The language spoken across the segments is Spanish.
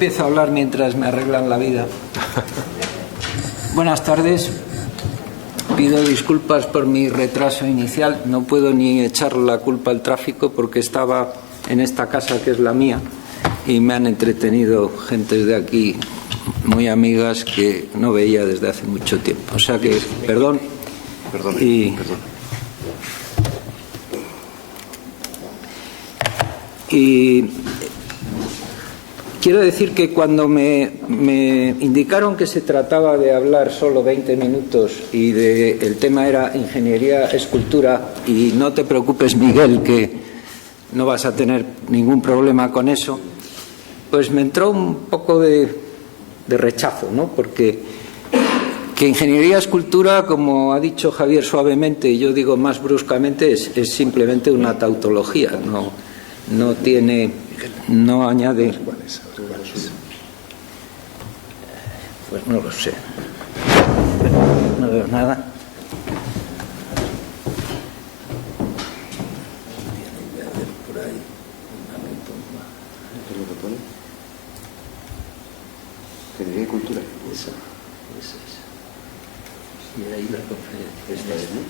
Empiezo a hablar mientras me arreglan la vida. Buenas tardes. Pido disculpas por mi retraso inicial. No puedo ni echar la culpa al tráfico porque estaba en esta casa que es la mía y me han entretenido gentes de aquí muy amigas que no veía desde hace mucho tiempo. O sea que, perdón. Y quiero decir que cuando me indicaron que se trataba de hablar solo 20 minutos y el tema era ingeniería, escultura, y no te preocupes, Miguel, que no vas a tener ningún problema con eso, pues me entró un poco de rechazo, ¿no? Porque que ingeniería, escultura, como ha dicho Javier suavemente y yo digo más bruscamente, es simplemente una tautología, no tiene, no añade. Pues no lo sé. No veo nada. Por ahí. ¿Qué es lo que pone? Ingeniería y cultura. Esa. Y ahí la conferencia. Esta es, ¿no?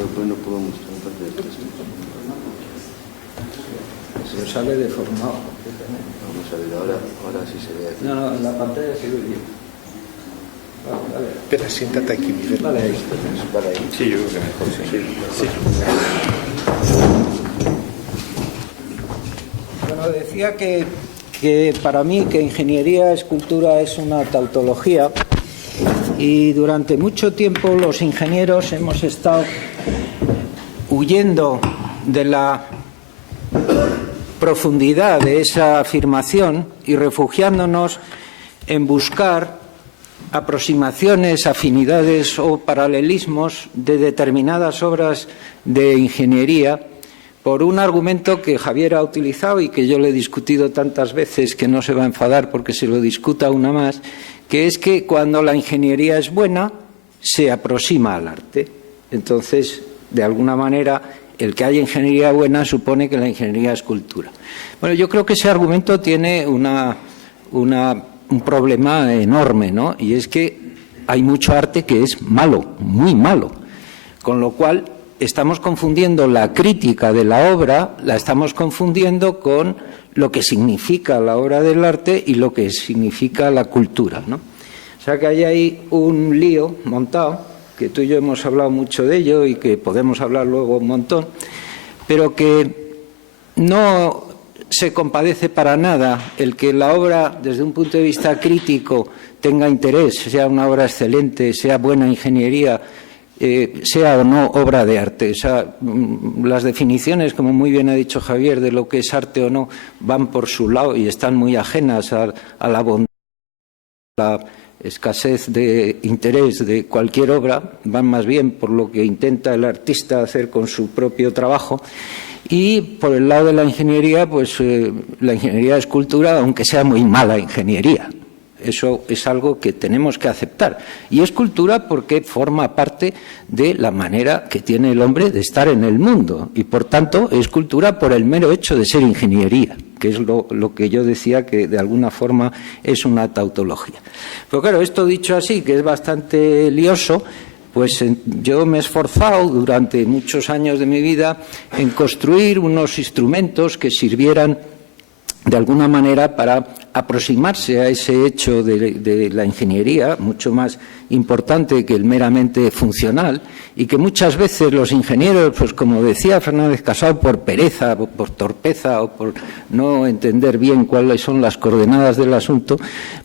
Después no puedo mostrar parte del texto. Se sale deformado. Vamos a ver, ahora sí se ve aquí. No, en la pantalla se ve bien. Vale. Espera, siéntate aquí, Miguel. Vale, ahí. Para ahí. Sí, yo creo que mejor, sí. Bueno, decía que para mí que ingeniería, escultura es una tautología y durante mucho tiempo los ingenieros hemos estado huyendo de la profundidad de esa afirmación y refugiándonos en buscar aproximaciones, afinidades o paralelismos de determinadas obras de ingeniería por un argumento que Javier ha utilizado y que yo le he discutido tantas veces que no se va a enfadar porque se lo discuta una más, que es que cuando la ingeniería es buena se aproxima al arte. Entonces, de alguna manera, el que haya ingeniería buena supone que la ingeniería es cultura. Bueno, yo creo que ese argumento tiene un problema enorme, ¿no? Y es que hay mucho arte que es malo, muy malo, con lo cual estamos confundiendo la crítica de la obra, la estamos confundiendo con lo que significa la obra del arte y lo que significa la cultura, ¿no? O sea que hay ahí un lío montado, que tú y yo hemos hablado mucho de ello y que podemos hablar luego un montón, pero que no se compadece para nada el que la obra, desde un punto de vista crítico, tenga interés, sea una obra excelente, sea buena ingeniería, sea o no obra de arte. O sea, las definiciones, como muy bien ha dicho Javier, de lo que es arte o no, van por su lado y están muy ajenas a la bondad, a la escasez de interés de cualquier obra, van más bien por lo que intenta el artista hacer con su propio trabajo. Y por el lado de la ingeniería, pues la ingeniería es cultura, aunque sea muy mala ingeniería. Eso es algo que tenemos que aceptar. Y es cultura porque forma parte de la manera que tiene el hombre de estar en el mundo. Y, por tanto, es cultura por el mero hecho de ser ingeniería, que es lo que yo decía que, de alguna forma, es una tautología. Pero, claro, esto dicho así, que es bastante lioso, pues yo me he esforzado durante muchos años de mi vida en construir unos instrumentos que sirvieran de alguna manera para aproximarse a ese hecho de la ingeniería, mucho más importante que el meramente funcional, y que muchas veces los ingenieros, pues como decía Fernández Casado, por pereza, por torpeza o por no entender bien cuáles son las coordenadas del asunto,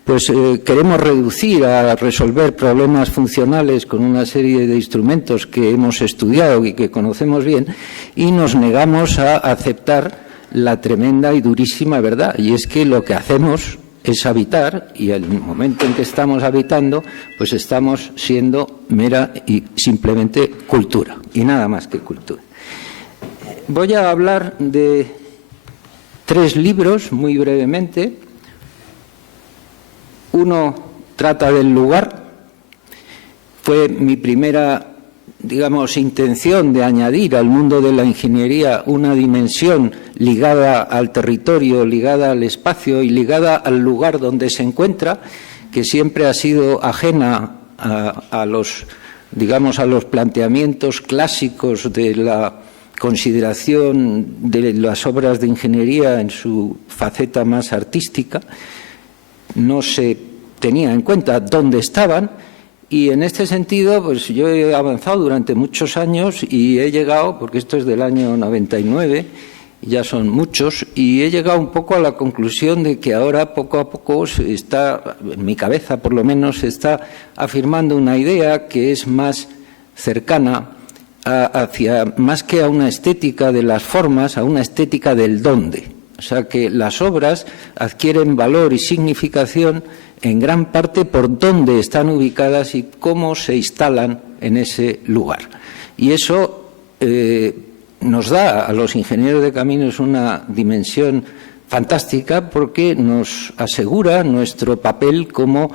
pues queremos reducir a resolver problemas funcionales con una serie de instrumentos que hemos estudiado y que conocemos bien, y nos negamos a aceptar la tremenda y durísima verdad, y es que lo que hacemos es habitar, y el momento en que estamos habitando, pues estamos siendo mera y simplemente cultura, y nada más que cultura. Voy a hablar de 3 libros, muy brevemente. Uno trata del lugar, fue mi primera digamos, intención de añadir al mundo de la ingeniería una dimensión ligada al territorio, ligada al espacio y ligada al lugar donde se encuentra, que siempre ha sido ajena a los, digamos, a los planteamientos clásicos de la consideración de las obras de ingeniería en su faceta más artística. No se tenía en cuenta dónde estaban. Y en este sentido, pues yo he avanzado durante muchos años y he llegado, porque esto es del año 99, ya son muchos, y he llegado un poco a la conclusión de que ahora poco a poco se está, en mi cabeza por lo menos, se está afirmando una idea que es más cercana hacia, más que a una estética de las formas, a una estética del dónde. O sea, que las obras adquieren valor y significación en gran parte por dónde están ubicadas y cómo se instalan en ese lugar. Y eso nos da a los ingenieros de caminos una dimensión fantástica porque nos asegura nuestro papel como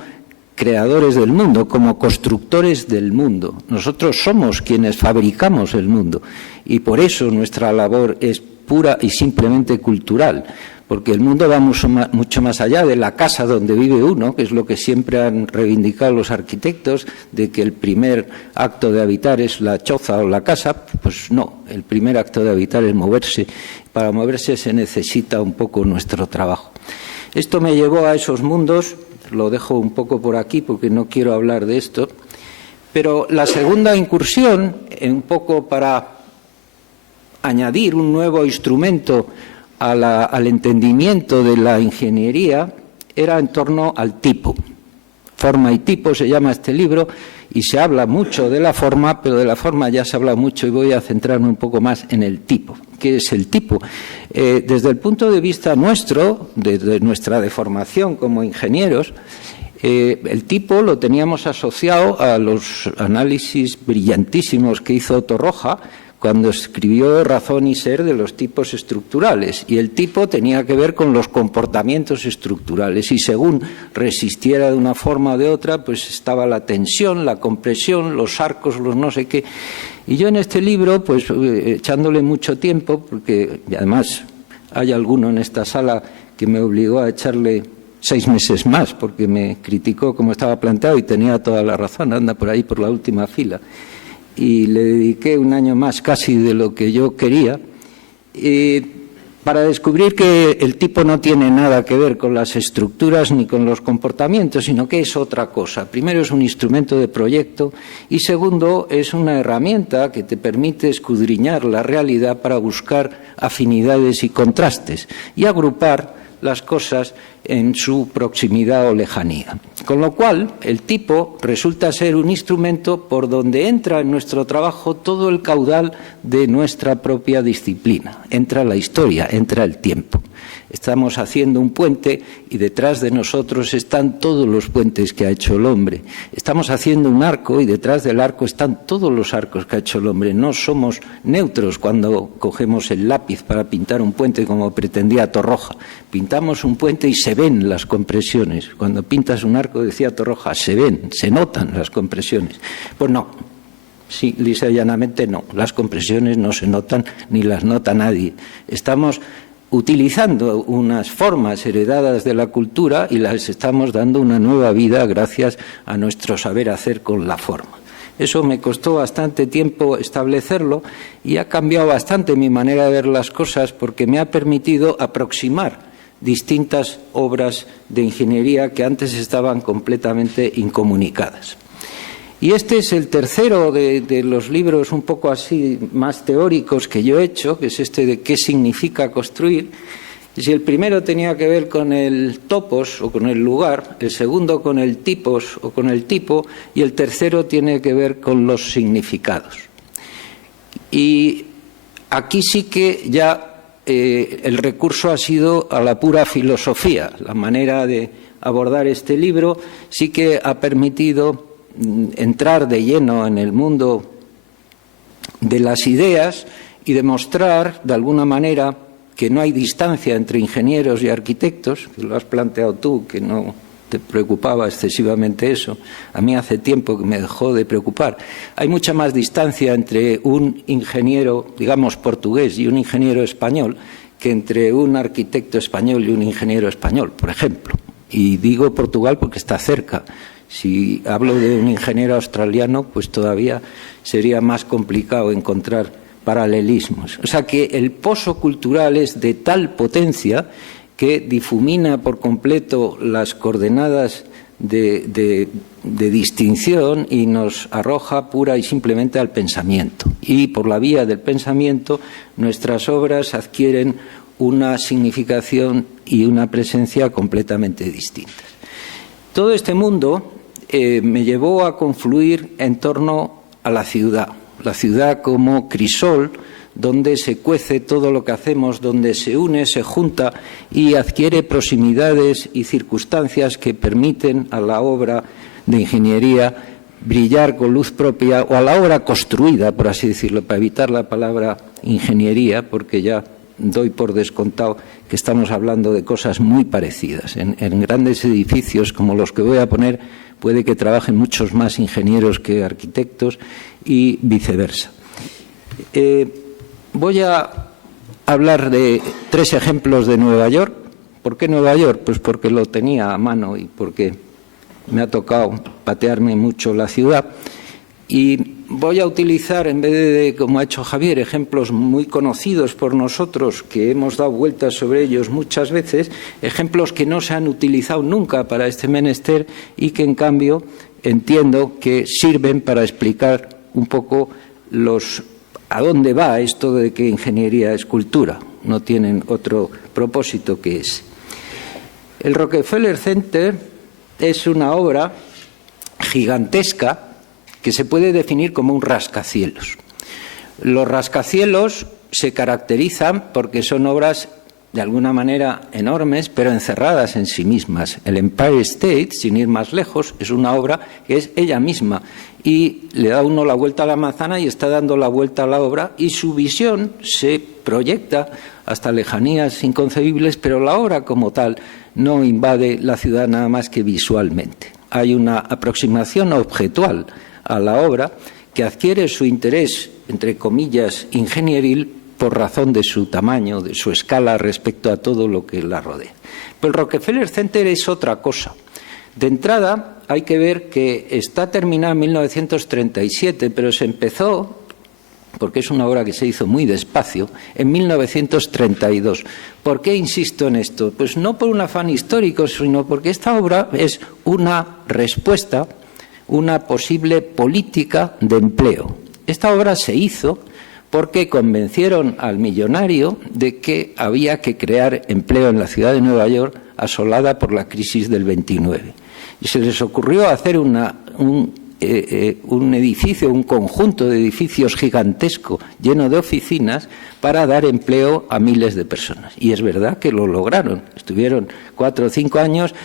creadores del mundo, como constructores del mundo. Nosotros somos quienes fabricamos el mundo y por eso nuestra labor es pura y simplemente cultural, porque el mundo va mucho más allá de la casa donde vive uno, que es lo que siempre han reivindicado los arquitectos, de que el primer acto de habitar es la choza o la casa. Pues no, el primer acto de habitar es moverse. Para moverse se necesita un poco nuestro trabajo. Esto me llevó a esos mundos, lo dejo un poco por aquí porque no quiero hablar de esto, pero la segunda incursión, un poco para añadir un nuevo instrumento al entendimiento de la ingeniería, era en torno al tipo. Forma y tipo se llama este libro y se habla mucho de la forma, pero de la forma ya se habla mucho y voy a centrarme un poco más en el tipo. ¿Qué es el tipo? Desde el punto de vista nuestro, de nuestra deformación como ingenieros, el tipo lo teníamos asociado a los análisis brillantísimos que hizo Torroja cuando escribió Razón y Ser de los tipos estructurales, y el tipo tenía que ver con los comportamientos estructurales, y según resistiera de una forma o de otra, pues estaba la tensión, la compresión, los arcos, los no sé qué. Y yo en este libro, pues echándole mucho tiempo, porque además hay alguno en esta sala que me obligó a echarle 6 meses más, porque me criticó cómo estaba planteado y tenía toda la razón, anda por ahí por la última fila. Y le dediqué 1 año más casi de lo que yo quería para descubrir que el tipo no tiene nada que ver con las estructuras ni con los comportamientos, sino que es otra cosa. Primero, es un instrumento de proyecto y segundo, es una herramienta que te permite escudriñar la realidad para buscar afinidades y contrastes y agrupar las cosas en su proximidad o lejanía. Con lo cual, el tipo resulta ser un instrumento por donde entra en nuestro trabajo todo el caudal de nuestra propia disciplina. Entra la historia, entra el tiempo. Estamos haciendo un puente y detrás de nosotros están todos los puentes que ha hecho el hombre. Estamos haciendo un arco y detrás del arco están todos los arcos que ha hecho el hombre. No somos neutros cuando cogemos el lápiz para pintar un puente como pretendía Torroja. Pintamos un puente y se ven las compresiones. Cuando pintas un arco, decía Torroja, se ven, se notan las compresiones. Pues no. Sí, lisa y llanamente no. Las compresiones no se notan ni las nota nadie. Estamos utilizando unas formas heredadas de la cultura y las estamos dando una nueva vida gracias a nuestro saber hacer con la forma. Eso me costó bastante tiempo establecerlo y ha cambiado bastante mi manera de ver las cosas porque me ha permitido aproximar distintas obras de ingeniería que antes estaban completamente incomunicadas. Y este es el tercero de los libros un poco así más teóricos que yo he hecho, que es este de qué significa construir. Y si el primero tenía que ver con el topos o con el lugar, el segundo con el tipos o con el tipo, y el tercero tiene que ver con los significados. Y aquí sí que ya el recurso ha sido a la pura filosofía. La manera de abordar este libro sí que ha permitido entrar de lleno en el mundo de las ideas y demostrar de alguna manera que no hay distancia entre ingenieros y arquitectos, que lo has planteado tú, que no te preocupaba excesivamente eso. A mí hace tiempo que me dejó de preocupar. Hay mucha más distancia entre un ingeniero, digamos, portugués y un ingeniero español que entre un arquitecto español y un ingeniero español, por ejemplo. Y digo Portugal porque está cerca. Si hablo de un ingeniero australiano, pues todavía sería más complicado encontrar paralelismos. O sea que el pozo cultural es de tal potencia que difumina por completo las coordenadas de distinción y nos arroja pura y simplemente al pensamiento. Y por la vía del pensamiento nuestras obras adquieren una significación y una presencia completamente distintas. Todo este mundo me llevó a confluir en torno a la ciudad como crisol donde se cuece todo lo que hacemos, donde se une, se junta y adquiere proximidades y circunstancias que permiten a la obra de ingeniería brillar con luz propia, o a la obra construida, por así decirlo, para evitar la palabra ingeniería, porque ya doy por descontado que estamos hablando de cosas muy parecidas. En grandes edificios como los que voy a poner puede que trabajen muchos más ingenieros que arquitectos y viceversa. Voy a hablar de 3 ejemplos de Nueva York. ¿Por qué Nueva York? Pues porque lo tenía a mano y porque me ha tocado patearme mucho la ciudad. Y voy a utilizar, en vez de, como ha hecho Javier, ejemplos muy conocidos por nosotros, que hemos dado vueltas sobre ellos muchas veces, ejemplos que no se han utilizado nunca para este menester y que, en cambio, entiendo que sirven para explicar un poco a dónde va esto de que ingeniería es cultura. No tienen otro propósito que ese. El Rockefeller Center es una obra gigantesca que se puede definir como un rascacielos. Los rascacielos se caracterizan porque son obras de alguna manera enormes, pero encerradas en sí mismas. El Empire State, sin ir más lejos, es una obra que es ella misma y le da uno la vuelta a la manzana y está dando la vuelta a la obra, y su visión se proyecta hasta lejanías inconcebibles, pero la obra como tal no invade la ciudad nada más que visualmente. Hay una aproximación objetual a la obra que adquiere su interés, entre comillas, ingenieril, por razón de su tamaño, de su escala respecto a todo lo que la rodea. Pero el Rockefeller Center es otra cosa. De entrada, hay que ver que está terminada en 1937, pero se empezó, porque es una obra que se hizo muy despacio, en 1932. ¿Por qué insisto en esto? Pues no por un afán histórico, sino porque esta obra es una respuesta, una posible política de empleo. Esta obra se hizo porque convencieron al millonario de que había que crear empleo en la ciudad de Nueva York asolada por la crisis del 29. Y se les ocurrió hacer un edificio, un conjunto de edificios gigantesco lleno de oficinas para dar empleo a miles de personas. Y es verdad que lo lograron. Estuvieron 4 o 5 años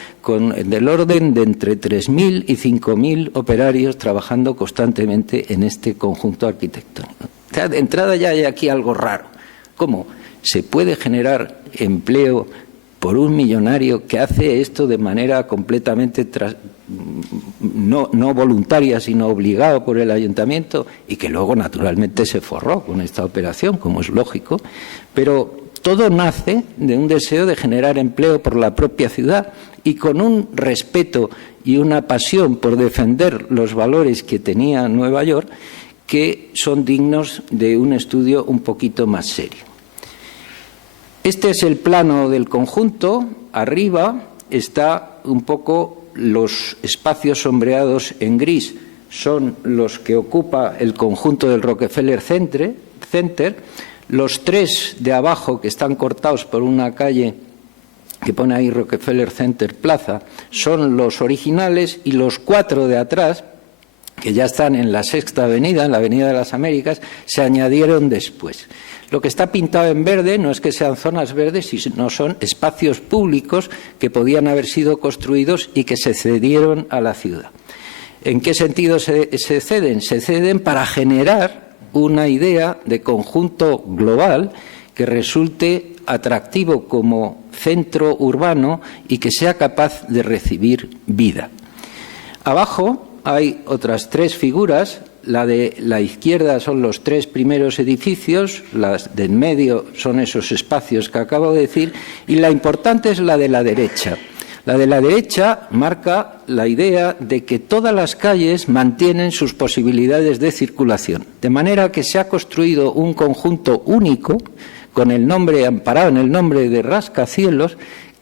del orden de entre 3.000 y 5.000 operarios trabajando constantemente en este conjunto arquitectónico. O sea, de entrada ya hay aquí algo raro. ¿Cómo se puede generar empleo por un millonario que hace esto de manera completamente no voluntaria, sino obligado por el ayuntamiento, y que luego naturalmente se forró con esta operación, como es lógico? Pero todo nace de un deseo de generar empleo por la propia ciudad y con un respeto y una pasión por defender los valores que tenía Nueva York, que son dignos de un estudio un poquito más serio. Este es el plano del conjunto. Arriba está un poco los espacios sombreados en gris, son los que ocupa el conjunto del Rockefeller Center. Los 3 de abajo, que están cortados por una calle que pone ahí Rockefeller Center Plaza, son los originales, y los 4 de atrás, que ya están en la Sexta Avenida, en la Avenida de las Américas, se añadieron después. Lo que está pintado en verde no es que sean zonas verdes, sino son espacios públicos que podían haber sido construidos y que se cedieron a la ciudad. ¿En qué sentido se ceden? Se ceden para generar una idea de conjunto global que resulte atractivo como centro urbano y que sea capaz de recibir vida. Abajo hay otras tres figuras. La de la izquierda son los tres primeros edificios, las de en medio son esos espacios que acabo de decir, y la importante es la de la derecha. La de la derecha marca la idea de que todas las calles mantienen sus posibilidades de circulación, de manera que se ha construido un conjunto único, con el nombre, amparado en el nombre de rascacielos,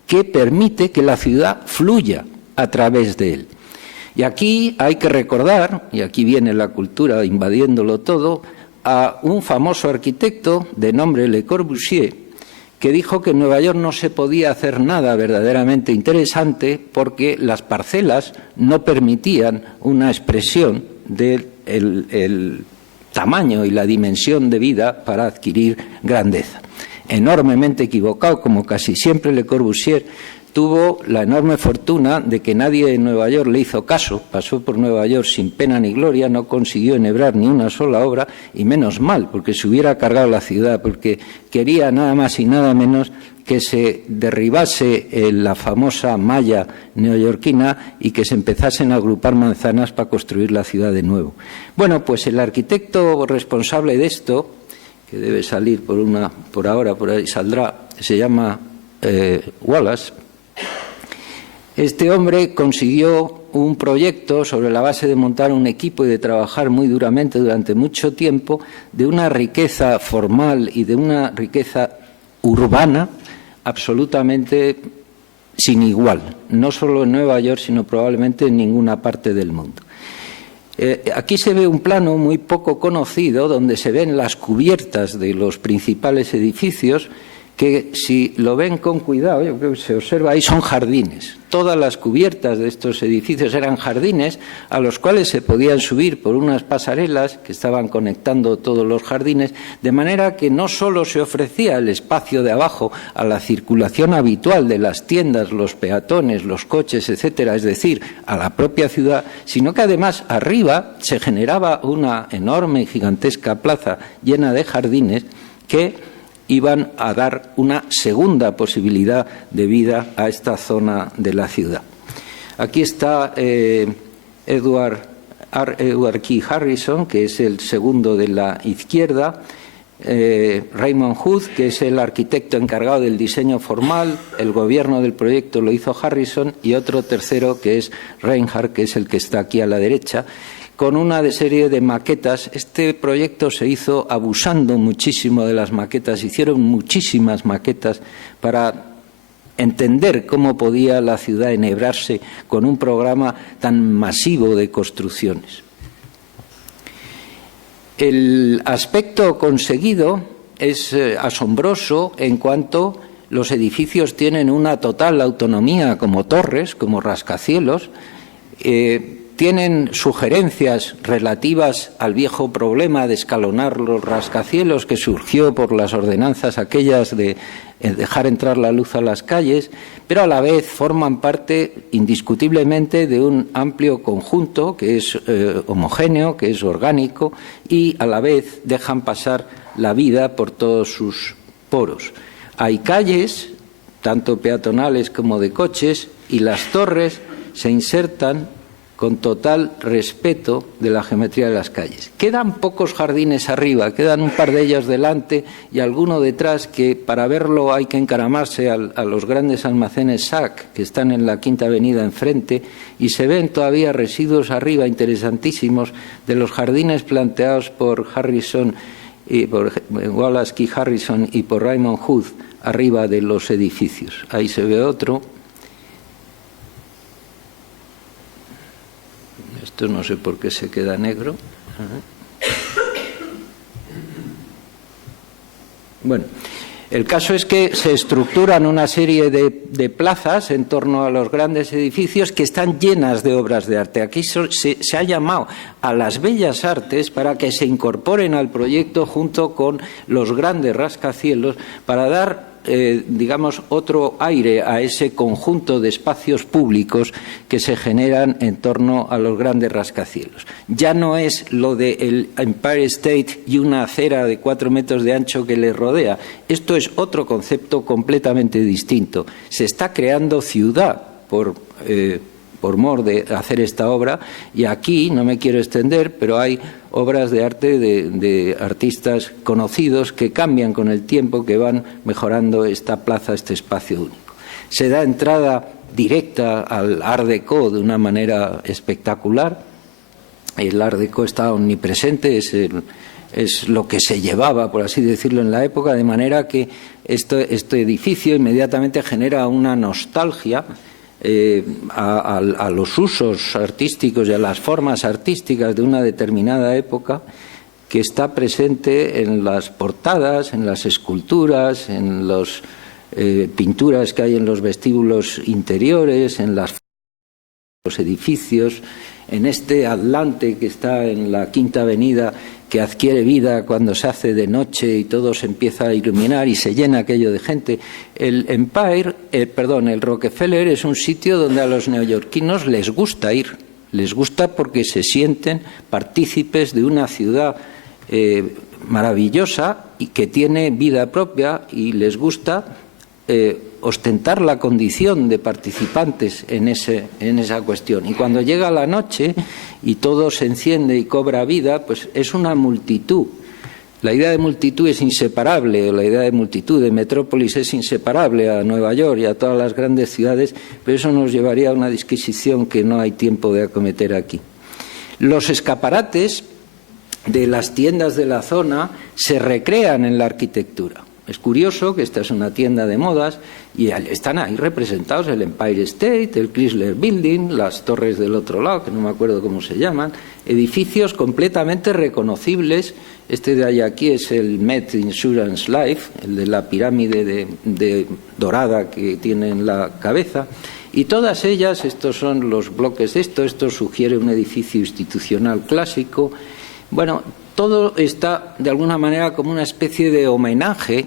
que permite que la ciudad fluya a través de él. Y aquí hay que recordar, y aquí viene la cultura invadiéndolo todo, a un famoso arquitecto de nombre Le Corbusier, que dijo que en Nueva York no se podía hacer nada verdaderamente interesante porque las parcelas no permitían una expresión del tamaño y la dimensión de vida para adquirir grandeza. Enormemente equivocado, como casi siempre Le Corbusier, tuvo la enorme fortuna de que nadie en Nueva York le hizo caso, pasó por Nueva York sin pena ni gloria, no consiguió enhebrar ni una sola obra, y menos mal, porque se hubiera cargado la ciudad, porque quería nada más y nada menos que se derribase la famosa malla neoyorquina y que se empezasen a agrupar manzanas para construir la ciudad de nuevo. Bueno, pues el arquitecto responsable de esto, que debe salir por ahora, por ahí saldrá, se llama Wallace. Este hombre consiguió un proyecto sobre la base de montar un equipo y de trabajar muy duramente durante mucho tiempo, de una riqueza formal y de una riqueza urbana absolutamente sin igual, no solo en Nueva York, sino probablemente en ninguna parte del mundo. Aquí se ve un plano muy poco conocido donde se ven las cubiertas de los principales edificios, que si lo ven con cuidado, yo creo que se observa ahí, son jardines. Todas las cubiertas de estos edificios eran jardines a los cuales se podían subir por unas pasarelas que estaban conectando todos los jardines, de manera que no solo se ofrecía el espacio de abajo a la circulación habitual de las tiendas, los peatones, los coches, etcétera, es decir, a la propia ciudad, sino que además arriba se generaba una enorme y gigantesca plaza llena de jardines que iban a dar una segunda posibilidad de vida a esta zona de la ciudad. Aquí está Edward Key Harrison, que es el segundo de la izquierda, Raymond Hood, que es el arquitecto encargado del diseño formal, el gobierno del proyecto lo hizo Harrison, y otro tercero que es Reinhardt, que es el que está aquí a la derecha, con una serie de maquetas. Este proyecto se hizo abusando muchísimo de las maquetas, hicieron muchísimas maquetas para entender cómo podía la ciudad enhebrarse con un programa tan masivo de construcciones. El aspecto conseguido es asombroso en cuanto los edificios tienen una total autonomía como torres, como rascacielos, tienen sugerencias relativas al viejo problema de escalonar los rascacielos que surgió por las ordenanzas aquellas de dejar entrar la luz a las calles, pero a la vez forman parte indiscutiblemente de un amplio conjunto que es homogéneo, que es orgánico, y a la vez dejan pasar la vida por todos sus poros. Hay calles, tanto peatonales como de coches, y las torres se insertan con total respeto de la geometría de las calles. Quedan pocos jardines arriba, quedan un par de ellos delante y alguno detrás que para verlo hay que encaramarse a los grandes almacenes SAC que están en la Quinta Avenida enfrente, y se ven todavía residuos arriba interesantísimos de los jardines planteados por Harrison y por Wallace Key Harrison y por Raymond Hood arriba de los edificios. Ahí se ve otro. Esto no sé por qué se queda negro. Bueno, el caso es que se estructuran una serie de plazas en torno a los grandes edificios que están llenas de obras de arte. Aquí se ha llamado a las bellas artes para que se incorporen al proyecto junto con los grandes rascacielos para dar digamos, otro aire a ese conjunto de espacios públicos que se generan en torno a los grandes rascacielos. Ya no es lo del Empire State y una acera de 4 metros de ancho que le rodea. Esto es otro concepto completamente distinto. Se está creando ciudad por mor de hacer esta obra, y aquí, no me quiero extender, pero hay obras de arte de artistas conocidos que cambian con el tiempo, que van mejorando esta plaza, este espacio único. Se da entrada directa al Art Deco de una manera espectacular. El Art Deco está omnipresente, es lo que se llevaba, por así decirlo, en la época, de manera que este edificio inmediatamente genera una nostalgia a los usos artísticos y a las formas artísticas de una determinada época, que está presente en las portadas, en las esculturas, en las pinturas que hay en los vestíbulos interiores, en los edificios, en este Atlante que está en la Quinta Avenida, que adquiere vida cuando se hace de noche y todo se empieza a iluminar y se llena aquello de gente. El Rockefeller es un sitio donde a los neoyorquinos les gusta ir. Les gusta porque se sienten partícipes de una ciudad maravillosa y que tiene vida propia, y les gusta ostentar la condición de participantes en esa cuestión. Y cuando llega la noche y todo se enciende y cobra vida, pues es una multitud. La idea de multitud es inseparable, la idea de multitud de metrópolis es inseparable a Nueva York y a todas las grandes ciudades, pero eso nos llevaría a una disquisición que no hay tiempo de acometer aquí. Los escaparates de las tiendas de la zona se recrean en la arquitectura. Es curioso que esta es una tienda de modas y están ahí representados el Empire State, el Chrysler Building, las torres del otro lado, que no me acuerdo cómo se llaman, edificios completamente reconocibles. Este de ahí aquí es el Met Insurance Life, el de la pirámide de dorada que tiene en la cabeza. Y todas ellas, estos son los bloques de esto sugiere un edificio institucional clásico. Bueno, todo está de alguna manera como una especie de homenaje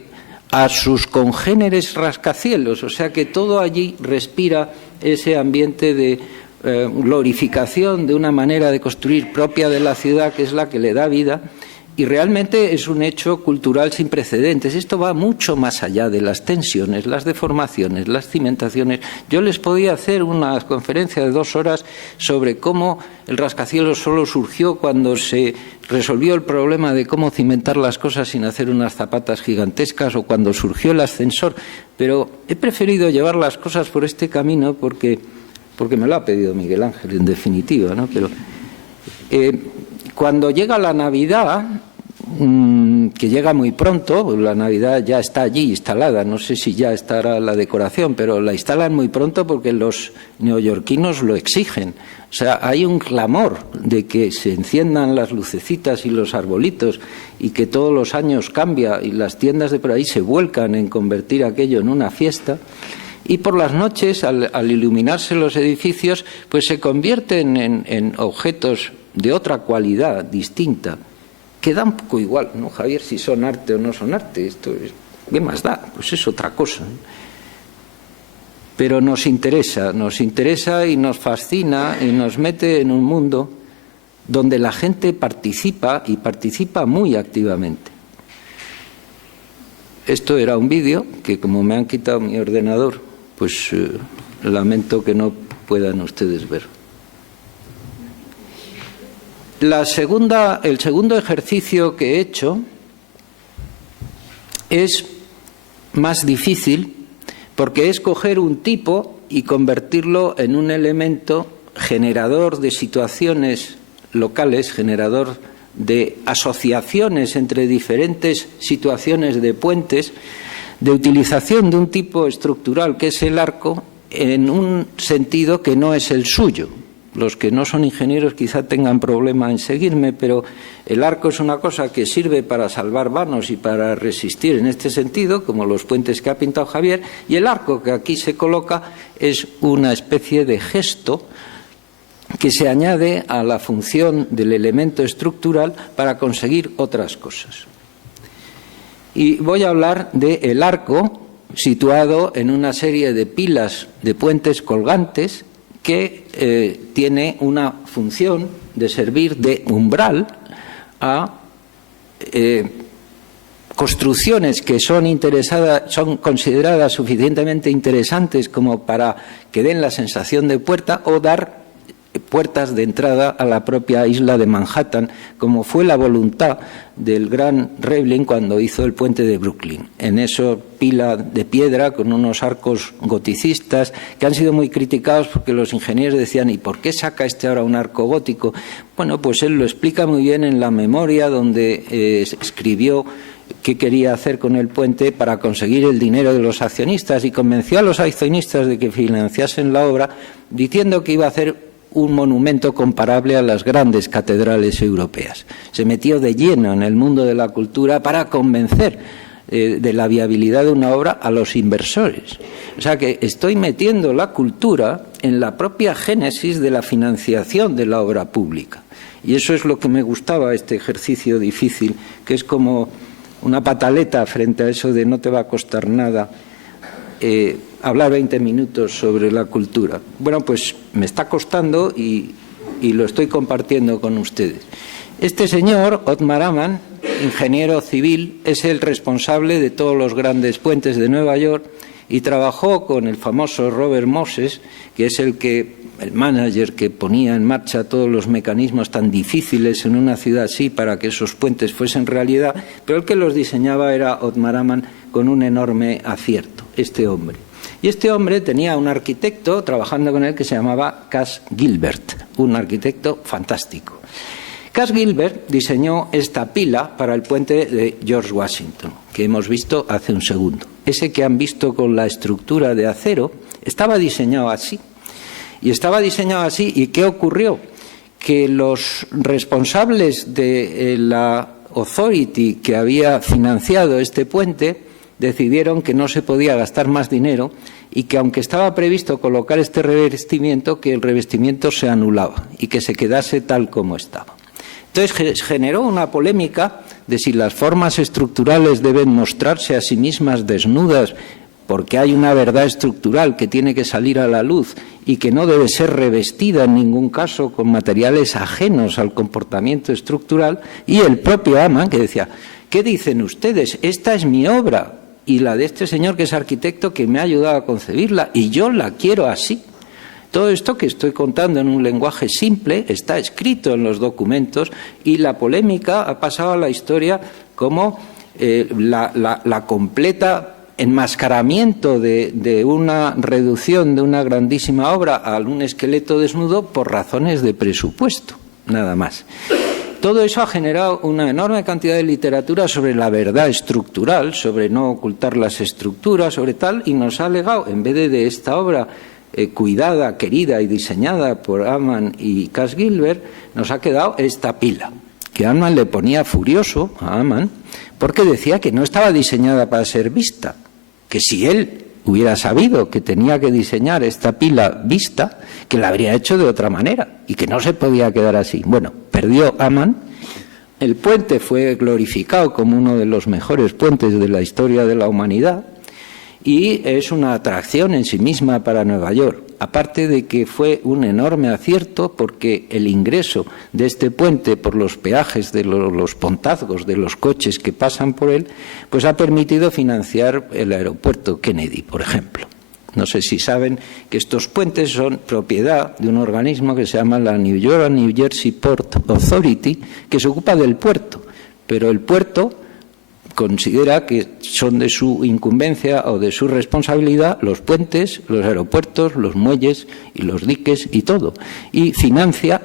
a sus congéneres rascacielos, o sea que todo allí respira ese ambiente de glorificación de una manera de construir propia de la ciudad, que es la que le da vida, y realmente es un hecho cultural sin precedentes. Esto va mucho más allá de las tensiones, las deformaciones, las cimentaciones. Yo les podía hacer una conferencia de 2 horas sobre cómo el rascacielos solo surgió cuando se resolvió el problema de cómo cimentar las cosas sin hacer unas zapatas gigantescas, o cuando surgió el ascensor, pero he preferido llevar las cosas por este camino porque me lo ha pedido Miguel Ángel, en definitiva, ¿no? Pero cuando llega la Navidad, que llega muy pronto, la Navidad ya está allí instalada, no sé si ya estará la decoración, pero la instalan muy pronto porque los neoyorquinos lo exigen. O sea, hay un clamor de que se enciendan las lucecitas y los arbolitos, y que todos los años cambia, y las tiendas de por ahí se vuelcan en convertir aquello en una fiesta. Y por las noches, al iluminarse los edificios, pues se convierten en objetos de otra cualidad distinta, que da un poco igual, ¿no, Javier? Si son arte o no son arte, esto es, ¿qué más da? Pues es otra cosa, ¿no? Pero nos interesa y nos fascina, y nos mete en un mundo donde la gente participa, y participa muy activamente. Esto era un vídeo que, como me han quitado mi ordenador, pues lamento que no puedan ustedes ver. El segundo ejercicio que he hecho es más difícil, porque es coger un tipo y convertirlo en un elemento generador de situaciones locales, generador de asociaciones entre diferentes situaciones de puentes, de utilización de un tipo estructural que es el arco, en un sentido que no es el suyo. Los que no son ingenieros quizá tengan problema en seguirme, pero el arco es una cosa que sirve para salvar vanos y para resistir en este sentido, como los puentes que ha pintado Javier, y el arco que aquí se coloca es una especie de gesto que se añade a la función del elemento estructural para conseguir otras cosas. Y voy a hablar del arco situado en una serie de pilas de puentes colgantes que tiene una función de servir de umbral a construcciones que son consideradas suficientemente interesantes como para que den la sensación de puerta o dar puertas de entrada a la propia isla de Manhattan, como fue la voluntad del gran Revlin cuando hizo el puente de Brooklyn. En eso, pila de piedra con unos arcos goticistas que han sido muy criticados porque los ingenieros decían ¿y por qué saca este ahora un arco gótico? Bueno, pues él lo explica muy bien en la memoria donde escribió qué quería hacer con el puente para conseguir el dinero de los accionistas y convenció a los accionistas de que financiasen la obra diciendo que iba a hacer un monumento comparable a las grandes catedrales europeas. Se metió de lleno en el mundo de la cultura para convencer de la viabilidad de una obra a los inversores. O sea que estoy metiendo la cultura en la propia génesis de la financiación de la obra pública. Y eso es lo que me gustaba, este ejercicio difícil, que es como una pataleta frente a eso de no te va a costar nada hablar 20 minutos sobre la cultura. Bueno, pues me está costando y lo estoy compartiendo con ustedes. Este señor, Otmar Ammann, ingeniero civil, es el responsable de todos los grandes puentes de Nueva York y trabajó con el famoso Robert Moses, que es el manager que ponía en marcha todos los mecanismos tan difíciles en una ciudad así para que esos puentes fuesen realidad, pero el que los diseñaba era Otmar Ammann con un enorme acierto, este hombre. Y este hombre tenía un arquitecto trabajando con él que se llamaba Cass Gilbert, un arquitecto fantástico. Cass Gilbert diseñó esta pila para el puente de George Washington, que hemos visto hace un segundo. Ese que han visto con la estructura de acero estaba diseñado así. Y estaba diseñado así, ¿y qué ocurrió? Que los responsables de la Authority que había financiado este puente decidieron que no se podía gastar más dinero y que aunque estaba previsto colocar este revestimiento, que el revestimiento se anulaba y que se quedase tal como estaba. Entonces generó una polémica de si las formas estructurales deben mostrarse a sí mismas desnudas porque hay una verdad estructural que tiene que salir a la luz y que no debe ser revestida en ningún caso con materiales ajenos al comportamiento estructural, y el propio Ammann que decía, ¿qué dicen ustedes? Esta es mi obra y la de este señor que es arquitecto que me ha ayudado a concebirla y yo la quiero así. Todo esto que estoy contando en un lenguaje simple está escrito en los documentos y la polémica ha pasado a la historia como la completa enmascaramiento de una reducción de una grandísima obra a un esqueleto desnudo por razones de presupuesto, nada más. Todo eso ha generado una enorme cantidad de literatura sobre la verdad estructural, sobre no ocultar las estructuras, sobre tal, y nos ha legado, en vez de esta obra cuidada, querida y diseñada por Ammann y Cass Gilbert, nos ha quedado esta pila, que Ammann le ponía furioso a Ammann, porque decía que no estaba diseñada para ser vista, que si él hubiera sabido que tenía que diseñar esta pila vista, que la habría hecho de otra manera y que no se podía quedar así. Bueno, perdió Ammann, el puente fue glorificado como uno de los mejores puentes de la historia de la humanidad y es una atracción en sí misma para Nueva York. Aparte de que fue un enorme acierto porque el ingreso de este puente por los peajes de los pontazgos de los coches que pasan por él, pues ha permitido financiar el aeropuerto Kennedy, por ejemplo. No sé si saben que estos puentes son propiedad de un organismo que se llama la New York and New Jersey Port Authority, que se ocupa del puerto, pero el puerto considera que son de su incumbencia o de su responsabilidad los puentes, los aeropuertos, los muelles y los diques y todo. Y financia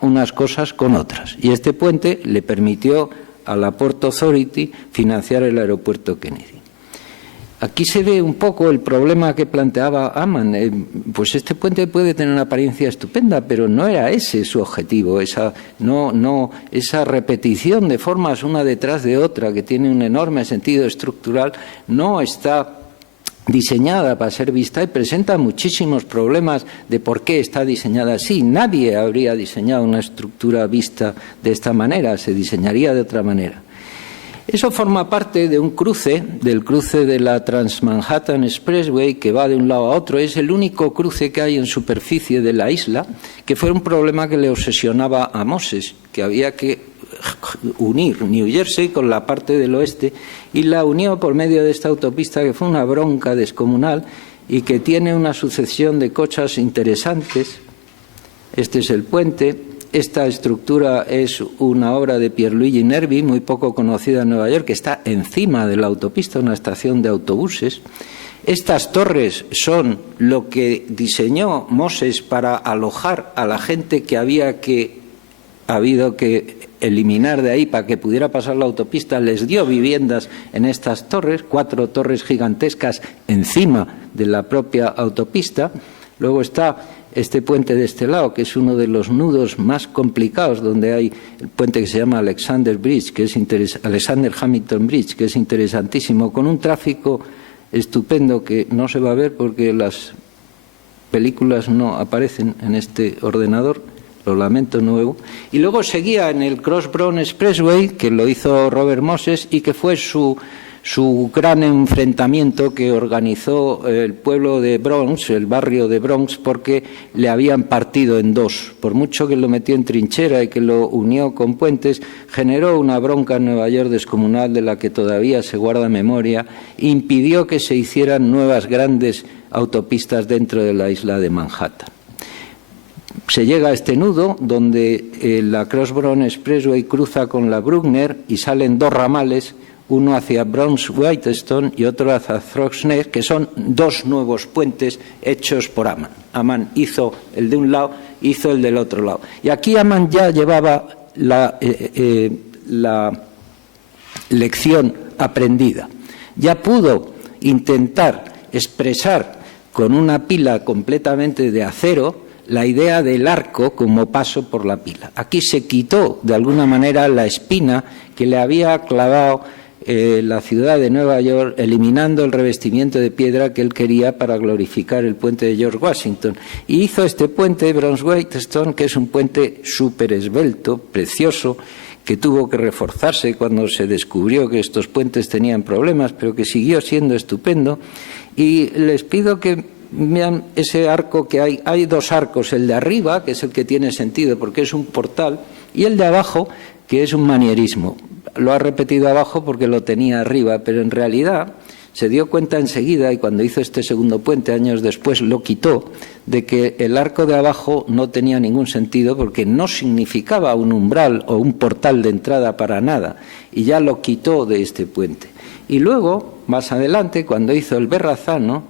unas cosas con otras. Y este puente le permitió a la Port Authority financiar el aeropuerto Kennedy. Aquí se ve un poco el problema que planteaba Ammann. Pues este puente puede tener una apariencia estupenda, pero no era ese su objetivo, esa repetición de formas una detrás de otra que tiene un enorme sentido estructural, no está diseñada para ser vista y presenta muchísimos problemas de por qué está diseñada así. Nadie habría diseñado una estructura vista de esta manera, se diseñaría de otra manera. Eso forma parte de un cruce, del cruce de la Trans-Manhattan Expressway, que va de un lado a otro. Es el único cruce que hay en superficie de la isla, que fue un problema que le obsesionaba a Moses, que había que unir New Jersey con la parte del oeste, y la unió por medio de esta autopista, que fue una bronca descomunal y que tiene una sucesión de cosas interesantes. Este es el puente. Esta estructura es una obra de Pierluigi Nervi, muy poco conocida en Nueva York, que está encima de la autopista, una estación de autobuses. Estas torres son lo que diseñó Moses para alojar a la gente que había habido que eliminar de ahí para que pudiera pasar la autopista. Les dio viviendas en estas torres, 4 torres gigantescas encima de la propia autopista. Luego está este puente de este lado, que es uno de los nudos más complicados, donde hay el puente que se llama Alexander Bridge, que es Alexander Hamilton Bridge, que es interesantísimo, con un tráfico estupendo que no se va a ver porque las películas no aparecen en este ordenador, lo lamento nuevo. Y luego seguía en el Cross Bronx Expressway, que lo hizo Robert Moses y que fue su gran enfrentamiento que organizó el pueblo de Bronx, el barrio de Bronx, porque le habían partido en dos. Por mucho que lo metió en trinchera y que lo unió con puentes, generó una bronca en Nueva York descomunal de la que todavía se guarda memoria, e impidió que se hicieran nuevas grandes autopistas dentro de la isla de Manhattan. Se llega a este nudo donde la Cross Bronx Expressway cruza con la Bruckner y salen 2 ramales, uno hacia Bronx-Whitestone y otro hacia Throgs Neck, que son 2 nuevos puentes hechos por Amman. Amman hizo el de un lado, hizo el del otro lado. Y aquí Amman ya llevaba la lección aprendida. Ya pudo intentar expresar con una pila completamente de acero la idea del arco como paso por la pila. Aquí se quitó de alguna manera la espina que le había clavado la ciudad de Nueva York, eliminando el revestimiento de piedra que él quería para glorificar el puente de George Washington. Y hizo este puente, Bronx-Whitestone, que es un puente súper esbelto, precioso, que tuvo que reforzarse cuando se descubrió que estos puentes tenían problemas, pero que siguió siendo estupendo. Y les pido que vean ese arco que hay. Hay 2 arcos, el de arriba, que es el que tiene sentido porque es un portal, y el de abajo, que es un manierismo. Lo ha repetido abajo porque lo tenía arriba, pero en realidad se dio cuenta enseguida, y cuando hizo este segundo puente años después lo quitó, de que el arco de abajo no tenía ningún sentido porque no significaba un umbral o un portal de entrada para nada, y ya lo quitó de este puente. Y luego, más adelante, cuando hizo el Verrazano,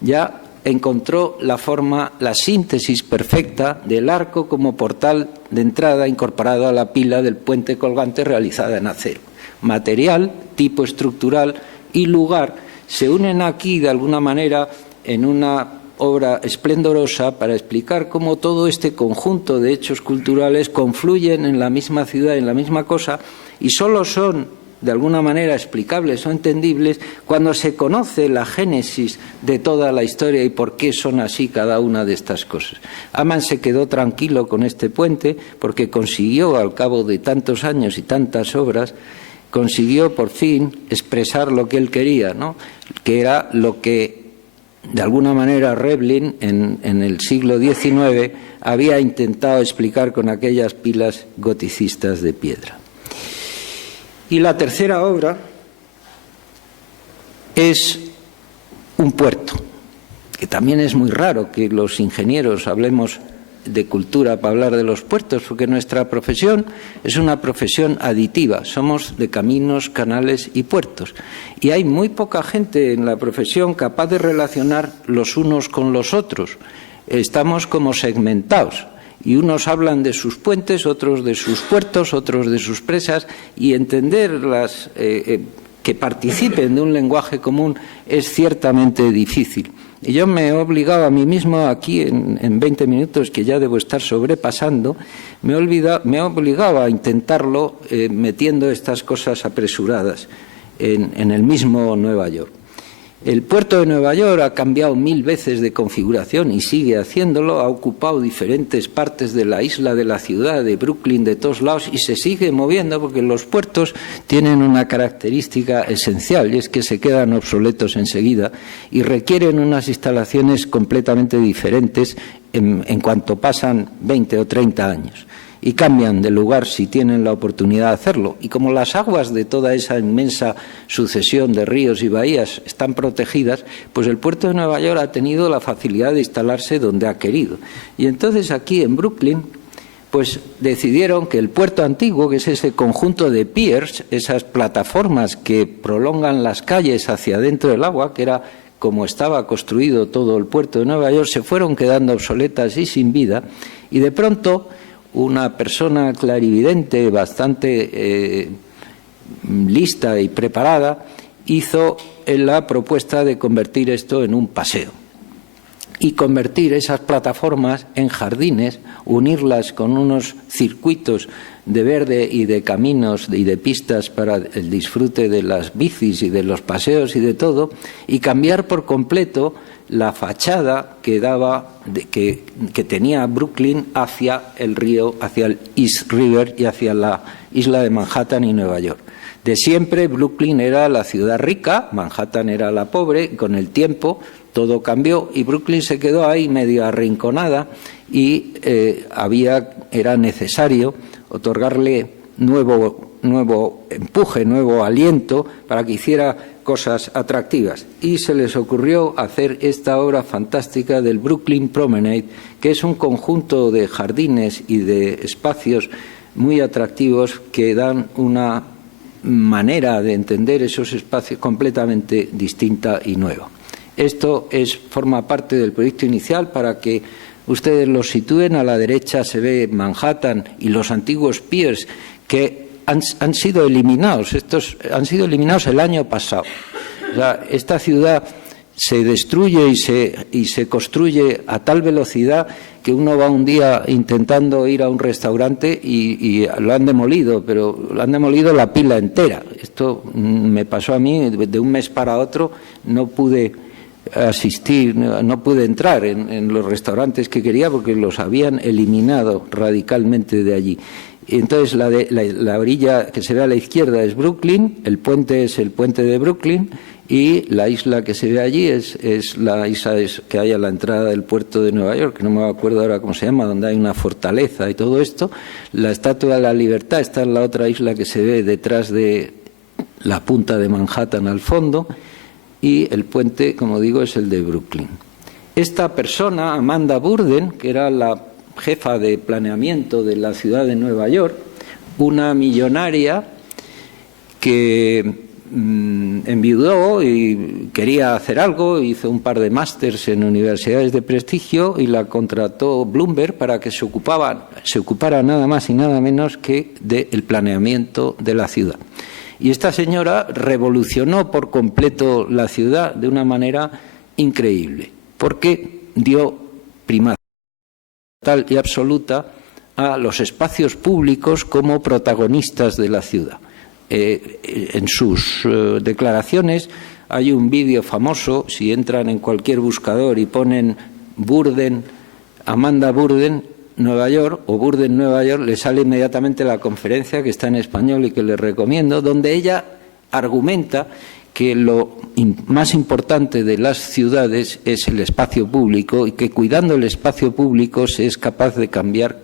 ya encontró la forma, la síntesis perfecta del arco como portal de entrada incorporado a la pila del puente colgante realizada en acero. Material, tipo estructural y lugar se unen aquí de alguna manera en una obra esplendorosa para explicar cómo todo este conjunto de hechos culturales confluyen en la misma ciudad, en la misma cosa, y solo son de alguna manera explicables o entendibles cuando se conoce la génesis de toda la historia y por qué son así cada una de estas cosas. Amman se quedó tranquilo con este puente porque consiguió, al cabo de tantos años y tantas obras, consiguió por fin expresar lo que él quería, ¿no? Que era lo que de alguna manera Revlin en el siglo XIX había intentado explicar con aquellas pilas goticistas de piedra. Y la tercera obra es un puerto, que también es muy raro que los ingenieros hablemos de cultura para hablar de los puertos, porque nuestra profesión es una profesión aditiva, somos de caminos, canales y puertos. Y hay muy poca gente en la profesión capaz de relacionar los unos con los otros. Estamos como segmentados. Y unos hablan de sus puentes, otros de sus puertos, otros de sus presas, y entenderlas, que participen de un lenguaje común, es ciertamente difícil. Y yo me he obligado a mí mismo aquí, en 20 minutos, que ya debo estar sobrepasando, me he obligado a intentarlo metiendo estas cosas apresuradas en el mismo Nueva York. El puerto de Nueva York ha cambiado 1000 veces de configuración y sigue haciéndolo, ha ocupado diferentes partes de la isla, de la ciudad, de Brooklyn, de todos lados, y se sigue moviendo porque los puertos tienen una característica esencial, y es que se quedan obsoletos enseguida y requieren unas instalaciones completamente diferentes en cuanto pasan 20 o 30 años. Y cambian de lugar si tienen la oportunidad de hacerlo. Y como las aguas de toda esa inmensa sucesión de ríos y bahías están protegidas, pues el puerto de Nueva York ha tenido la facilidad de instalarse donde ha querido. Y entonces aquí en Brooklyn, pues decidieron que el puerto antiguo, que es ese conjunto de piers, esas plataformas que prolongan las calles hacia dentro del agua, que era como estaba construido todo el puerto de Nueva York, se fueron quedando obsoletas y sin vida, y de pronto una persona clarividente, bastante lista y preparada, hizo la propuesta de convertir esto en un paseo y convertir esas plataformas en jardines, unirlas con unos circuitos de verde y de caminos y de pistas para el disfrute de las bicis y de los paseos y de todo, y cambiar por completo la fachada que daba que tenía Brooklyn hacia el río, hacia el East River y hacia la isla de Manhattan y Nueva York. De siempre Brooklyn era la ciudad rica, Manhattan era la pobre, y con el tiempo todo cambió y Brooklyn se quedó ahí medio arrinconada y era necesario otorgarle nuevo empuje, nuevo aliento para que hiciera cosas atractivas. Y se les ocurrió hacer esta obra fantástica del Brooklyn Promenade, que es un conjunto de jardines y de espacios muy atractivos que dan una manera de entender esos espacios completamente distinta y nueva. Esto forma parte del proyecto inicial para que ustedes lo sitúen. A la derecha se ve Manhattan y los antiguos piers que han sido eliminados. Estos han sido eliminados el año pasado. O sea, esta ciudad se destruye y se construye a tal velocidad que uno va un día intentando ir a un restaurante y lo han demolido, pero lo han demolido la pila entera. Esto me pasó a mí, de un mes para otro no pude asistir, no pude entrar en los restaurantes que quería porque los habían eliminado radicalmente de allí. Entonces la orilla que se ve a la izquierda es Brooklyn, el puente es el puente de Brooklyn y la isla que se ve allí es la isla que hay a la entrada del puerto de Nueva York, que no me acuerdo ahora cómo se llama, donde hay una fortaleza y todo esto. La Estatua de la Libertad está en la otra isla que se ve detrás de la punta de Manhattan al fondo y el puente, como digo, es el de Brooklyn. Esta persona, Amanda Burden, que era la jefa de planeamiento de la ciudad de Nueva York, una millonaria que enviudó y quería hacer algo, hizo un par de másters en universidades de prestigio y la contrató Bloomberg para que se ocupara nada más y nada menos que del planeamiento de la ciudad. Y esta señora revolucionó por completo la ciudad de una manera increíble, porque dio primacía total y absoluta a los espacios públicos como protagonistas de la ciudad. En sus declaraciones hay un vídeo famoso, si entran en cualquier buscador y ponen Burden, Amanda Burden, Nueva York o Burden Nueva York, le sale inmediatamente la conferencia que está en español y que les recomiendo, donde ella argumenta que lo más importante de las ciudades es el espacio público y que cuidando el espacio público se es capaz de cambiar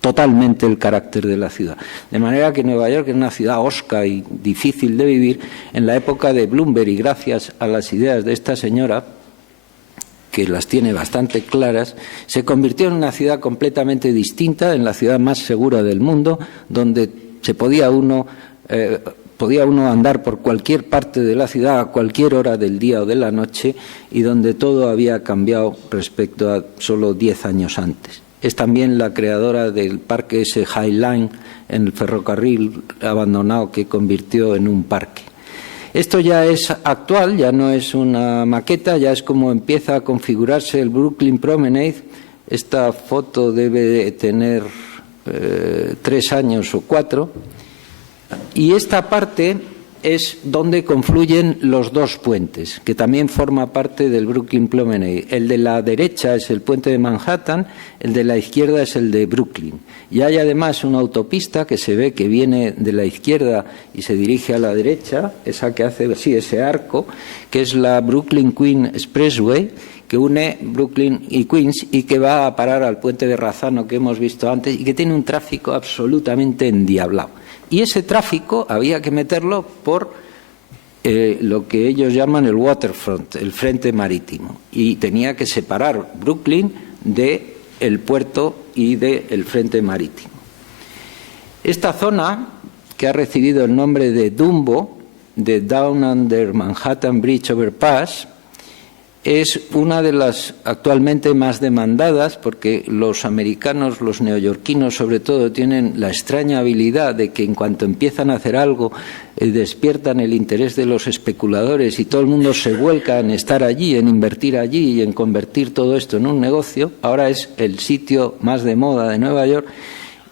totalmente el carácter de la ciudad. De manera que Nueva York es una ciudad hosca y difícil de vivir. En la época de Bloomberg y gracias a las ideas de esta señora, que las tiene bastante claras, se convirtió en una ciudad completamente distinta, en la ciudad más segura del mundo, donde se podía uno andar por cualquier parte de la ciudad a cualquier hora del día o de la noche y donde todo había cambiado respecto a solo 10 años antes. Es también la creadora del parque ese High Line en el ferrocarril abandonado que convirtió en un parque. Esto ya es actual, ya no es una maqueta, ya es como empieza a configurarse el Brooklyn Promenade. Esta foto debe tener 3 años o 4. Y esta parte es donde confluyen los dos puentes, que también forma parte del Brooklyn Promenade. El de la derecha es el puente de Manhattan, el de la izquierda es el de Brooklyn. Y hay además una autopista que se ve que viene de la izquierda y se dirige a la derecha, esa que hace así, ese arco, que es la Brooklyn Queens Expressway, que une Brooklyn y Queens y que va a parar al puente de Razzano que hemos visto antes y que tiene un tráfico absolutamente endiablado. Y ese tráfico había que meterlo por lo que ellos llaman el waterfront, el frente marítimo. Y tenía que separar Brooklyn del puerto y del frente marítimo. Esta zona, que ha recibido el nombre de Dumbo, de Down Under Manhattan Bridge Overpass, es una de las actualmente más demandadas porque los americanos, los neoyorquinos sobre todo, tienen la extraña habilidad de que en cuanto empiezan a hacer algo despiertan el interés de los especuladores y todo el mundo se vuelca en estar allí, en invertir allí y en convertir todo esto en un negocio. Ahora es el sitio más de moda de Nueva York.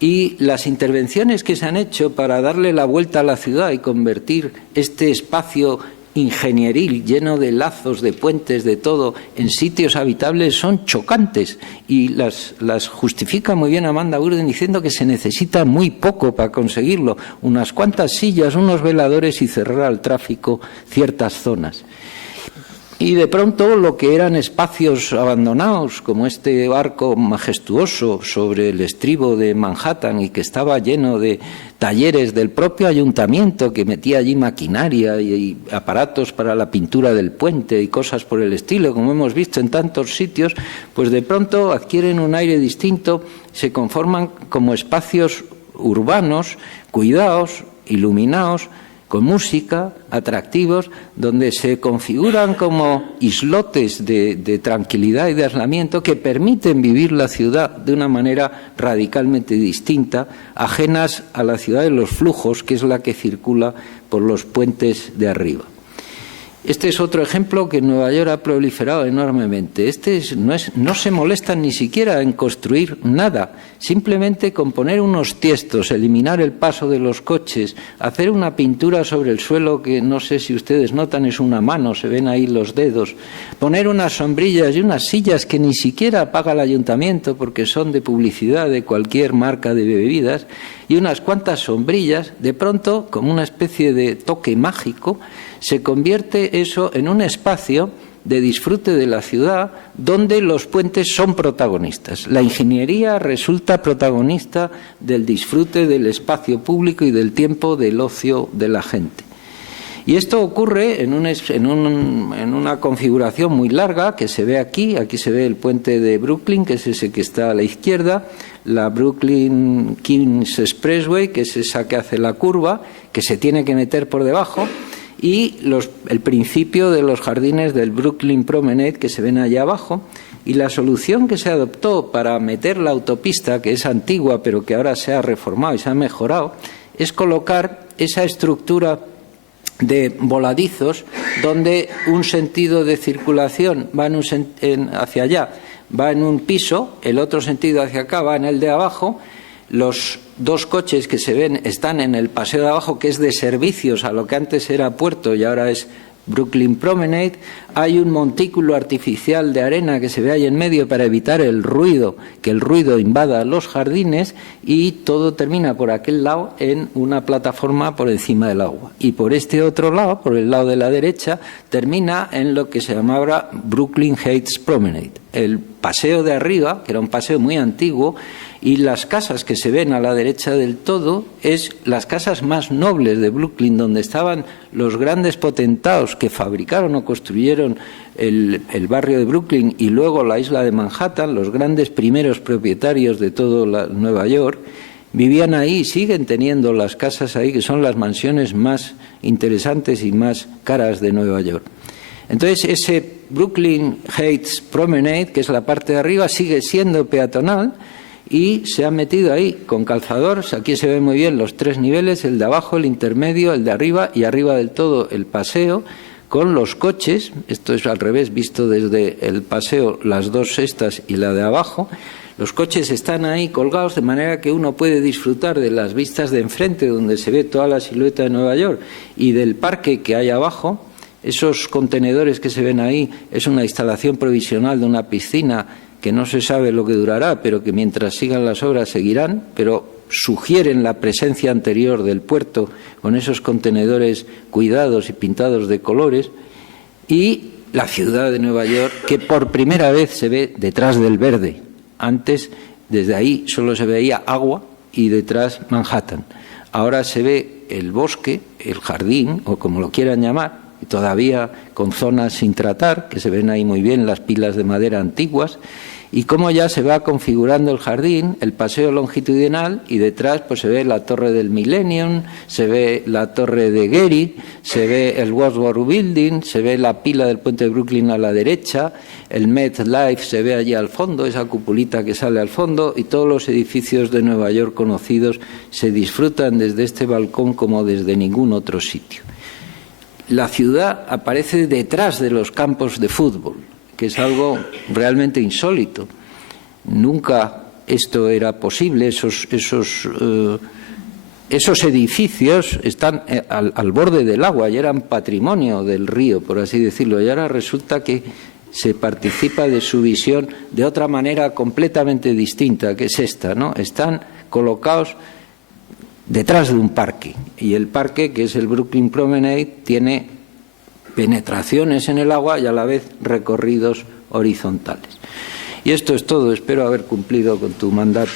Y las intervenciones que se han hecho para darle la vuelta a la ciudad y convertir este espacio ingenieril, lleno de lazos, de puentes, de todo, en sitios habitables son chocantes y las justifica muy bien Amanda Burden diciendo que se necesita muy poco para conseguirlo, unas cuantas sillas, unos veladores y cerrar al tráfico ciertas zonas. Y de pronto lo que eran espacios abandonados, como este barco majestuoso sobre el estribo de Manhattan y que estaba lleno de talleres del propio ayuntamiento que metía allí maquinaria y aparatos para la pintura del puente y cosas por el estilo, como hemos visto en tantos sitios, pues de pronto adquieren un aire distinto, se conforman como espacios urbanos, cuidados, iluminados, con música, atractivos, donde se configuran como islotes de tranquilidad y de aislamiento que permiten vivir la ciudad de una manera radicalmente distinta, ajenas a la ciudad de los flujos, que es la que circula por los puentes de arriba. Este es otro ejemplo que en Nueva York ha proliferado enormemente. No se molestan ni siquiera en construir nada, simplemente con poner unos tiestos, eliminar el paso de los coches, hacer una pintura sobre el suelo que no sé si ustedes notan, es una mano, se ven ahí los dedos, poner unas sombrillas y unas sillas que ni siquiera paga el ayuntamiento porque son de publicidad de cualquier marca de bebidas, y unas cuantas sombrillas, de pronto, como una especie de toque mágico, se convierte eso en un espacio de disfrute de la ciudad donde los puentes son protagonistas. La ingeniería resulta protagonista del disfrute del espacio público y del tiempo del ocio de la gente. Y esto ocurre en una configuración muy larga que se ve aquí. Aquí se ve el puente de Brooklyn, que es ese que está a la izquierda, la Brooklyn Queens Expressway, que es esa que hace la curva, que se tiene que meter por debajo, y el principio de los jardines del Brooklyn Promenade que se ven allá abajo. Y la solución que se adoptó para meter la autopista, que es antigua pero que ahora se ha reformado y se ha mejorado, es colocar esa estructura de voladizos donde un sentido de circulación va hacia allá, va en un piso, el otro sentido hacia acá va en el de abajo. Los dos coches que se ven están en el paseo de abajo, que es de servicios a lo que antes era puerto y ahora es Brooklyn Promenade. Hay un montículo artificial de arena que se ve ahí en medio para evitar el ruido, que el ruido invada los jardines, y todo termina por aquel lado en una plataforma por encima del agua. Y por este otro lado, por el lado de la derecha, termina en lo que se llamaba Brooklyn Heights Promenade. El paseo de arriba, que era un paseo muy antiguo, y las casas que se ven a la derecha del todo es las casas más nobles de Brooklyn, donde estaban los grandes potentados que fabricaron o construyeron el barrio de Brooklyn y luego la isla de Manhattan, los grandes primeros propietarios de todo Nueva York. Vivían ahí y siguen teniendo las casas ahí, que son las mansiones más interesantes y más caras de Nueva York. Entonces, ese Brooklyn Heights Promenade, que es la parte de arriba, sigue siendo peatonal, y se ha metido ahí con calzadores. Aquí se ven muy bien los tres niveles, el de abajo, el intermedio, el de arriba y arriba del todo el paseo, con los coches. Esto es al revés, visto desde el paseo, las dos estas y la de abajo. Los coches están ahí colgados de manera que uno puede disfrutar de las vistas de enfrente, donde se ve toda la silueta de Nueva York, y del parque que hay abajo. Esos contenedores que se ven ahí es una instalación provisional de una piscina que no se sabe lo que durará, pero que mientras sigan las obras seguirán, pero sugieren la presencia anterior del puerto con esos contenedores cuidados y pintados de colores, y la ciudad de Nueva York, que por primera vez se ve detrás del verde. Antes, desde ahí, solo se veía agua y detrás Manhattan. Ahora se ve el bosque, el jardín, o como lo quieran llamar, y todavía con zonas sin tratar, que se ven ahí muy bien las pilas de madera antiguas, y cómo ya se va configurando el jardín, el paseo longitudinal, y detrás pues se ve la torre del Millennium, se ve la torre de Getty, se ve el Wadsworth Building, se ve la pila del puente de Brooklyn a la derecha, el MetLife se ve allí al fondo, esa cupulita que sale al fondo, y todos los edificios de Nueva York conocidos se disfrutan desde este balcón como desde ningún otro sitio. La ciudad aparece detrás de los campos de fútbol, que es algo realmente insólito. Nunca esto era posible. Esos edificios están al borde del agua y eran patrimonio del río, por así decirlo, y ahora resulta que se participa de su visión de otra manera completamente distinta, que es esta, ¿no? Están colocados detrás de un parque, y el parque, que es el Brooklyn Promenade, tiene penetraciones en el agua y a la vez recorridos horizontales. Y esto es todo. Espero haber cumplido con tu mandato.